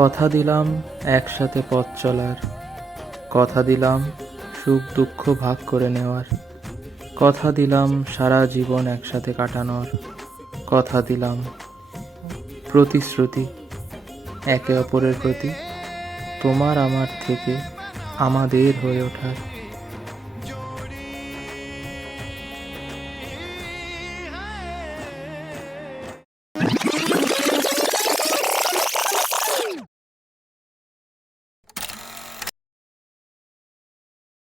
কথা দিলাম একসাথে পথ চলার, কথা দিলাম সুখ দুঃখ ভাগ করে নেওয়ার, কথা দিলাম সারা জীবন একসাথে কাটানোর, কথা দিলাম প্রতিশ্রুতি একে অপরের প্রতি, তোমার আমার থেকে আমাদের হয়ে ওঠার।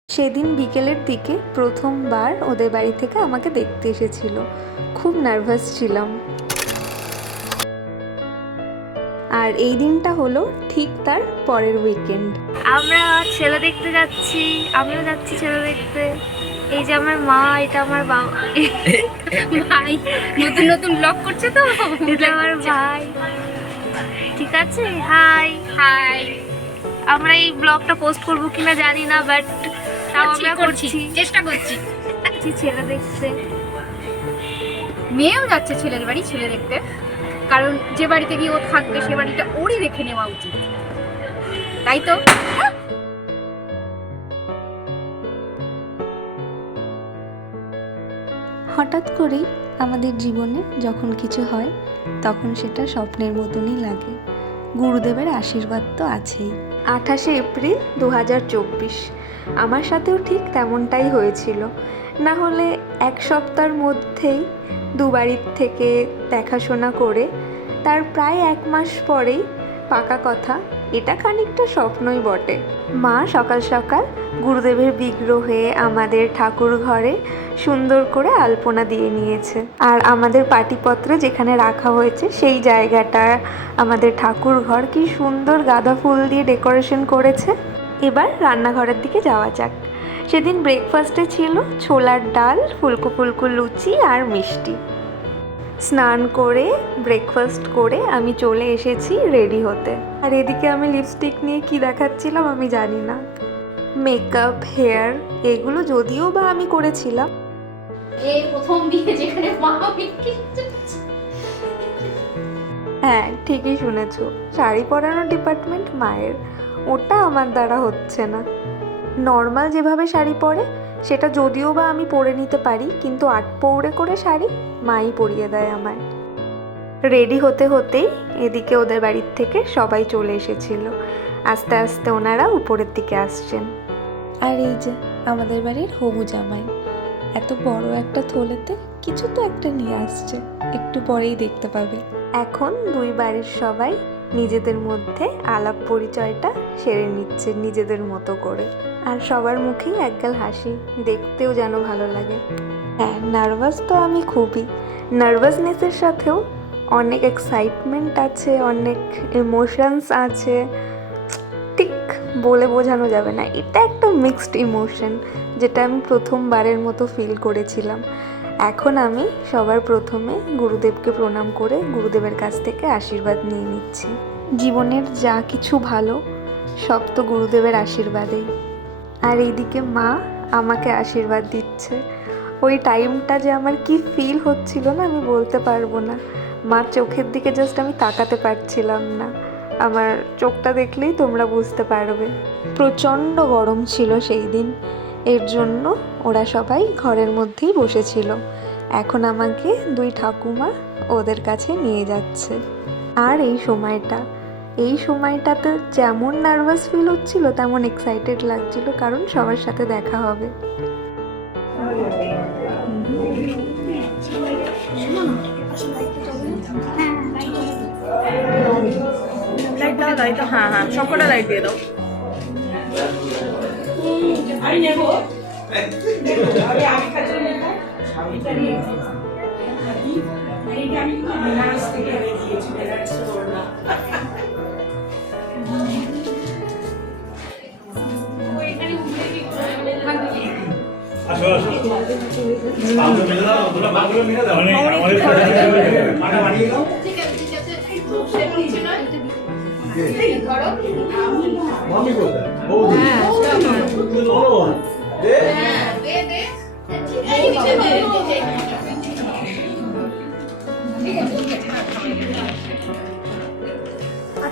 সেদিন বিকেলের দিকে প্রথমবার ওদের বাড়ি থেকে আমাকে দেখতে এসেছিল। খুব নার্ভাস ছিলাম। আর এই দিনটা হলো ঠিক তার পরের উইকেন্ড। আমরা ছেলে দেখতে যাচ্ছি, আমিও যাচ্ছি ছেলে দেখতে। এই যে আমার মা, এটা আমার বাবা ভাই, নতুন নতুন ব্লগ করছে তো, এটা আমার ভাই। ঠিক আছে, হাই হাই। আমরা এই ব্লগটা পোস্ট করবো কিনা জানি না, বাট তাও আমরা করছি, চেষ্টা করছি ছেলে দেখতে। মেয়েও যাচ্ছে ছেলের বাড়ি ছেলে দেখতে, কারণ যে বাড়িতে গিয়ে ও থাকবে সে বাড়িটা ওরই রেখে নেওয়া উচিত, তাই তো? হঠাৎ করেই আমাদের জীবনে যখন কিছু হয় তখন সেটা স্বপ্নের মতনই লাগে। গুরুদেবের আশীর্বাদ তো আছেই। 28শে এপ্রিল 2024 আমার সাথেও ঠিক তেমনটাই হয়েছিল। না হলে এক সপ্তাহের মধ্যেই দুবাড়ির থেকে দেখাশোনা করে তার প্রায় 1 মাস পরেই পাকা কথা, এটা খানিকটা স্বপ্নই বটে। মা সকাল সকাল গুরুদেবের বিগ্রহে আমাদের ঠাকুর ঘরে সুন্দর করে আলপনা দিয়ে নিয়েছে। আর আমাদের পাটিপত্র যেখানে রাখা হয়েছে সেই জায়গাটা, আমাদের ঠাকুর ঘর কি সুন্দর গাঁদা ফুল দিয়ে ডেকোরেশন করেছে। এবার রান্নাঘরের দিকে যাওয়া যাক। সেদিন ব্রেকফাস্টে ছিল ছোলার ডাল, ফুলকো ফুলকো লুচি আর মিষ্টি। স্নান করে ব্রেকফাস্ট করে আমি চলে এসেছি রেডি হতে। আর এদিকে আমি লিপস্টিক নিয়ে কি দেখাচ্ছিলাম আমি জানি না। মেকআপ, হেয়ার এগুলো যদিও বা আমি করেছিলাম। এই প্রথম বিয়ে যেখানে মা হ্যাঁ, ঠিকই শুনেছো, শাড়ি পরানোর ডিপার্টমেন্ট মায়ের, ওটা আমার দ্বারা হচ্ছে না। নর্মাল যেভাবে শাড়ি পরে সেটা যদিও বা আমি পরে নিতে পারি, কিন্তু 8 পৌড়ে করে শাড়ি মাই পরিয়ে দেয় আমায়। রেডি হতে হতেই এদিকে ওদের বাড়ির থেকে সবাই চলে এসেছিল। আস্তে আস্তে ওনারা উপরের দিকে আসছেন। আর এই যে আমাদের বাড়ির হবু জামাই এত বড় একটা থলেতে কিছু তো একটা নিয়ে আসছে, একটু পরেই দেখতে পাবে। এখন দুই বাড়ির সবাই নিজেদের মধ্যে আলাপ পরিচয়টা সেরে নিচ্ছে নিজেদের মতো করে। আর সবার মুখেই একগাল হাসি, দেখতেও যেন ভালো লাগে। হ্যাঁ, নার্ভাস তো আমি খুবই। নার্ভাসনেসের সাথেও অনেক এক্সাইটমেন্ট আছে, অনেক ইমোশনস আছে, ঠিক বলে বোঝানো যাবে না। এটা একটা মিক্সড ইমোশন, যেটা আমি প্রথমবারের মতো ফিল করেছিলাম। এখন আমি সবার প্রথমে গুরুদেবকে প্রণাম করে গুরুদেবের কাছ থেকে আশীর্বাদ নিয়ে নিচ্ছি। জীবনের যা কিছু ভালো সব তো গুরুদেবের আশীর্বাদেই। আর এইদিকে মা আমাকে আশীর্বাদ দিচ্ছে। ওই টাইমটা যে আমার কি ফিল হচ্ছিল না আমি বলতে পারবো না। মার চোখের দিকে জাস্ট আমি তাকাতে পারছিলাম না। আমার চোখটা দেখলেই তোমরা বুঝতে পারবে। প্রচণ্ড গরম ছিল সেই দিন, এর জন্য ওরা সবাই ঘরের মধ্যেই বসেছিল। এখন আমাকে দুই ঠাকুমা ওদের কাছে নিয়ে যাচ্ছে। আর এই সময়টাতে যেমন নার্ভাস ফিল হচ্ছিল তেমন এক্সাইটেড লাগছিল, কারণ সবার সাথে দেখা হবে। লাইট দাও, হ্যাঁ হ্যাঁ, সবকটা লাইট দিয়ে দাও। আমি নেব।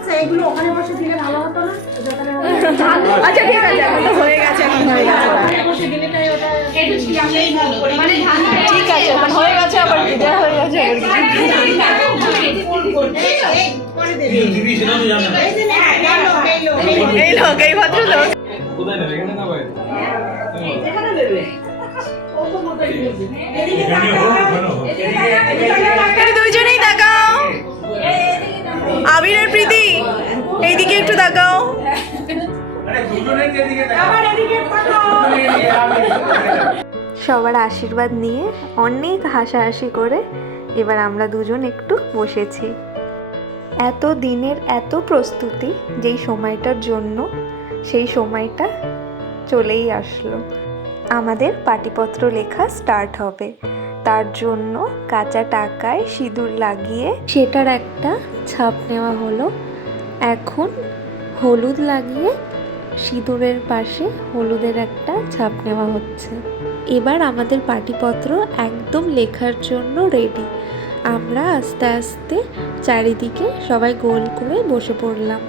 আচ্ছা এগুলো ওখানে বসে দিলে ভালো হতো না? আচ্ছা ঠিক আছে, এখন তো হয়ে গেছে, এখন হয়ে গেছে। ঠিক আছে, এখন হয়ে গেছে, আবার বিদায় হয়ে গেছে, এই লোক, এই ভদ্রলোক। দুইজনেই তাকাও, আবির আর প্রীতি এইদিকে একটু তাকাও। সবার আশীর্বাদ নিয়ে অনেক হাসাহাসি করে এবার আমরা দুজন একটু বসেছি। এত দিনের এত প্রস্তুতি যেই সময়টার জন্য, সেই সময়টা চলেই আসলো। আমাদের পাটিপত্র লেখা স্টার্ট হবে, তার জন্য কাঁচা টাকায় সিঁদুর লাগিয়ে সেটার একটা ছাপ নেওয়া হলো। এখন হলুদ লাগিয়ে সিঁদুরের পাশে হলুদের একটা ছাপ নেওয়া হচ্ছে। এবার আমাদের পাটিপত্র একদম লেখার জন্য রেডি। আমরা আস্তে আস্তে চারিদিকে সবাই গোল করে বসে পড়লাম।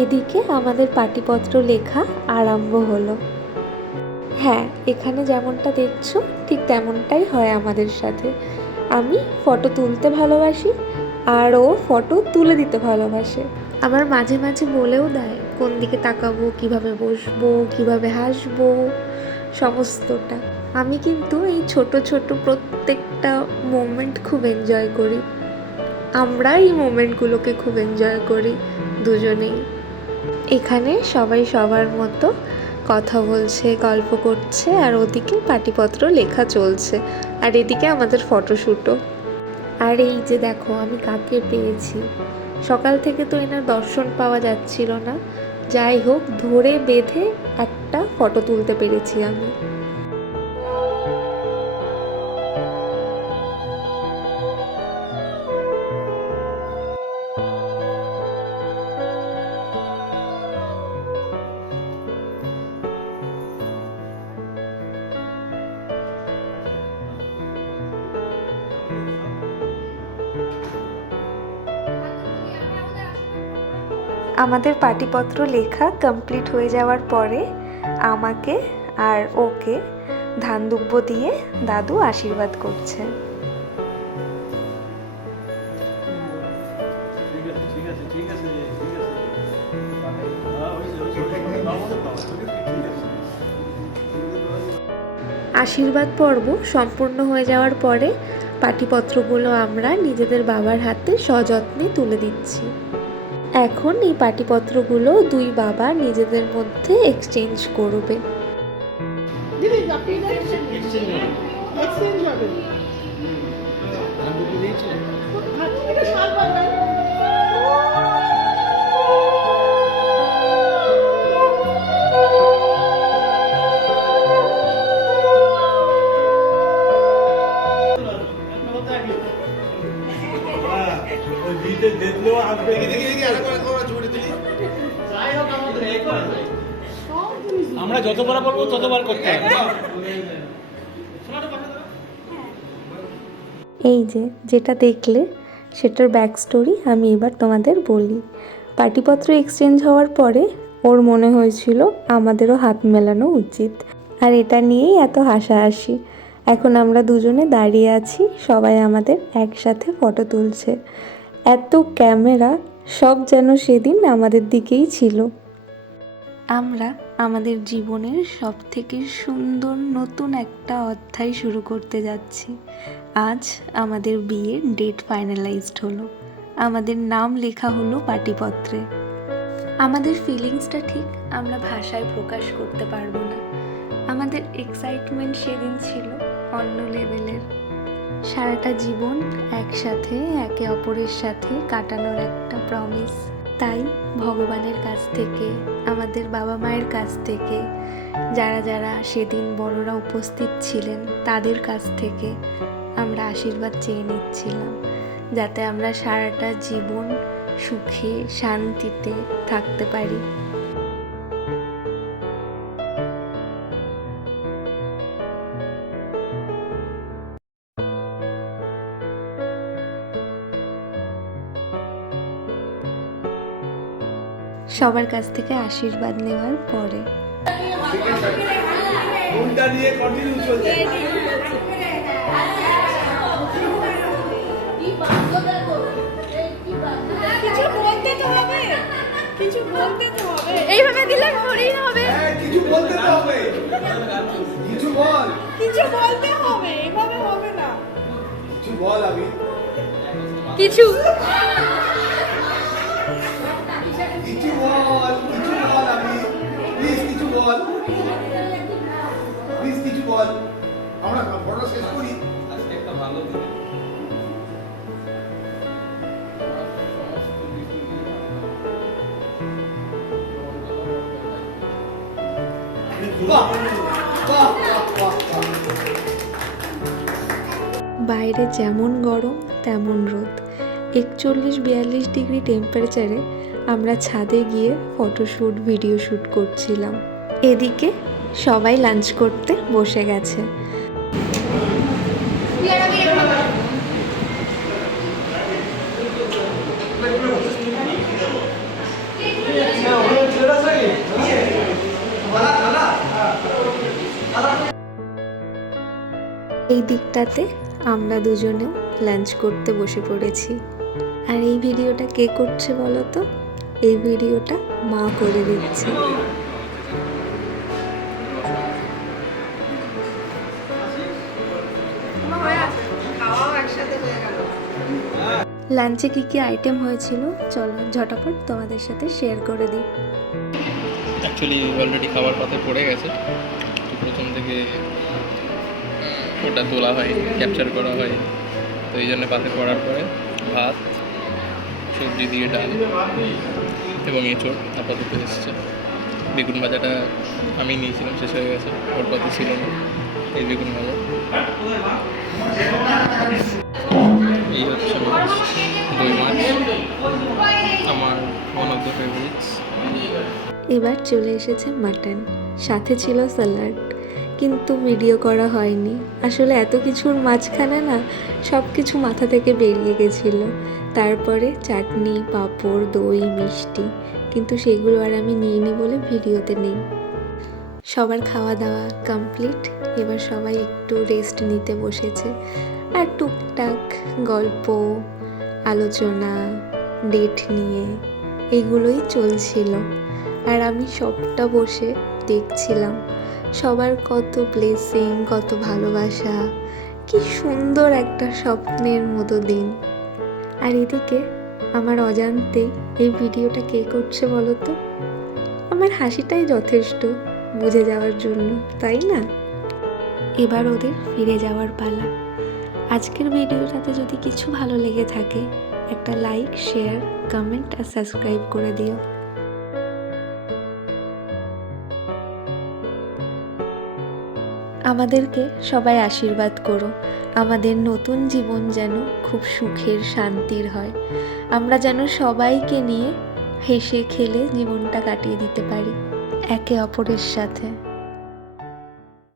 এদিকে আমাদের পাটিপত্র লেখা আরম্ভ হলো। হ্যাঁ, এখানে যেমনটা দেখছো ঠিক তেমনটাই হয় আমাদের সাথে। আমি ফটো তুলতে ভালোবাসি আর ও ফটো তুলে দিতে ভালোবাসে। আবার মাঝে মাঝে বলেও দেয় কোন দিকে তাকাবো, কিভাবে বসবো, কিভাবে হাসবো, সমস্তটা। আমি কিন্তু এই ছোট ছোট প্রত্যেকটা মোমেন্ট খুব এনজয় করি। আমরা এই মোমেন্টগুলোকে খুব এনজয় করি দুজনেই। এখানে সবাই সবার মতো কথা বলছে, গল্প করছে, আর ওদিকে পাটিপত্র লেখা চলছে, আর এদিকে আমাদের ফটোশ্যুটও। আর এই যে দেখো আমি কাকে পেয়েছি। সকাল থেকে তো এনার দর্শন পাওয়া যাচ্ছিল না, যাই হোক ধরে বেঁধে একটা ফটো তুলতে পেরেছি আমি। আমাদের পাটিপত্র লেখা কমপ্লিট হয়ে যাওয়ার পরে আমাকে আর ওকে ধান দুব্বো দিয়ে দাদু আশীর্বাদ করছে। আশীর্বাদ পর্ব সম্পূর্ণ হয়ে যাওয়ার পরে পাটিপত্রগুলো আমরা নিজেদের বাবার হাতে সযত্নে তুলে দিচ্ছি। এখন এই পাটিপত্রগুলো দুই বাবা নিজেদের মধ্যে এক্সচেঞ্জ করবে। আমরা যতবার বলবো ততবার করতে হবে। এই যে যেটা দেখলে সেটার ব্যাক স্টোরি আমি এবার তোমাদের বলি। পাটিপত্র এক্সচেঞ্জ হওয়ার পরে ওর মনে হয়েছিল আমাদেরও হাত মেলানো উচিত, আর এটা নিয়েই এত হাসাহাসি। এখন আমরা দুজনে দাঁড়িয়ে আছি, সবাই আমাদের একসাথে ফটো তুলছে। এত ক্যামেরা, সব যেন সেদিন আমাদের দিকেই ছিল। আমরা আমাদের জীবনের সবথেকে সুন্দর নতুন একটা অধ্যায় শুরু করতে যাচ্ছি। আজ আমাদের বিয়ের ডেট ফাইনালাইজড হলো, আমাদের নাম লেখা হলো পাটিপত্রে। আমাদের ফিলিংসটা ঠিক আমরা ভাষায় প্রকাশ করতে পারবো না। আমাদের এক্সাইটমেন্ট সেদিন ছিল অন্য লেভেলের। সারাটা জীবন একসাথে একে অপরের সাথে কাটানোর একটা প্রমিস। তাই ভগবানের কাছ থেকে, আমাদের বাবা মায়ের কাছ থেকে, যারা যারা সেদিন বড়রা উপস্থিত ছিলেন তাদের কাছ থেকে আমরা আশীর্বাদ চেয়ে নিচ্ছিলাম, যাতে আমরা সারাটা জীবন সুখে শান্তিতে থাকতে পারি। সবার কাছ থেকে আশীর্বাদ নেওয়ার পরে। কিছু বলতে তো হবে, কিছু বলতে তো হবে। এইভাবে দিলে মরেই হবে। কিছু বলতে তো হবে, কিছু বল, কিছু বলতে হবে, এভাবে হবে না। কিছু বল। আমি কিছু কিছু বল, কিছু বল। আমি প্লিজ কিছু বল, প্লিজ কিছু বল। আমরা ফটো শেষ করি। আজকে একটা ভালো দিন। বাহ বাহ বাহ বাহ। বাইরে যেমন গরম তেমন রোদ, 41-42 ডিগ্রি টেম্পারেচারে আমরা ছাদে গিয়ে ফটোশ্যুট ভিডিও শ্যুট করছিলাম। এদিকে সবাই লাঞ্চ করতে বসে গেছে। এই দিকটাতে আমরা দুজনেও লাঞ্চ করতে বসে পড়েছি। আর এই ভিডিওটা কে করছে বলো তো? এই ভিডিওটা মা করে দিচ্ছে। লাঞ্চে কি কি আইটেম হয়েছিল চলো ঝটাপট তোমাদের সাথে শেয়ার করে দিই। অ্যাকচুয়ালি অলরেডি খাবার পাতে পড়ে গেছে, তো প্রথম থেকে ওটা তোলা হয়, ক্যাপচার করা হয়, তো এই জন্য পাতে পড়ার পরে ভাত, সবজি দিয়ে ডাল এবং এঁচড় আপাতত এসছে। বেগুন ভাজাটা আমি নিয়েছিলাম, শেষ হয়ে গেছে, ওর পাতে ছিল না। এই বেগুন ভাজা, এই হচ্ছে মাছ, দই মাছ, আমার ওয়ান অফ দ্য ফেভারিটস। এবার চলে এসেছে মাটন, সাথে ছিল স্যালাড, কিন্তু ভিডিও করা হয়নি। আসলে এত কিছুর মাঝখানে না সব কিছু মাথা থেকে বেরিয়ে গেছিলো। তারপরে চাটনি, পাঁপড়, দই, মিষ্টি, কিন্তু সেগুলো আর আমি নিইনি বলে ভিডিওতে নেই। সবার খাওয়া দাওয়া কমপ্লিট, এবার সবাই একটু রেস্ট নিতে বসেছে। আর টুকটাক গল্প, আলোচনা, ডেট নিয়ে এগুলোই চলছিল। আর আমি সবটা বসে দেখছিলাম, সবার কত ব্লেসিং, কত ভালোবাসা, কি সুন্দর একটা স্বপ্নের মতো দিন। আর এদিকে আমার অজান্তেই এই ভিডিওটা কে করছে বলো তো? আমার হাসিটাই যথেষ্ট বুঝে যাওয়ার জন্য, তাই না? এবার ওদের ফিরে যাওয়ার পালা। আজকের ভিডিওটাতে যদি কিছু ভালো লেগে থাকে একটা লাইক, শেয়ার, কমেন্ট আর সাবস্ক্রাইব করে দিও। আমাদেরকে সবাই আশীর্বাদ করো, আমাদের নতুন জীবন যেন খুব সুখের, শান্তির হয়। আমরা যেন সবাইকে নিয়ে হেসে খেলে জীবনটা কাটিয়ে দিতে পারি একে অপরের সাথে।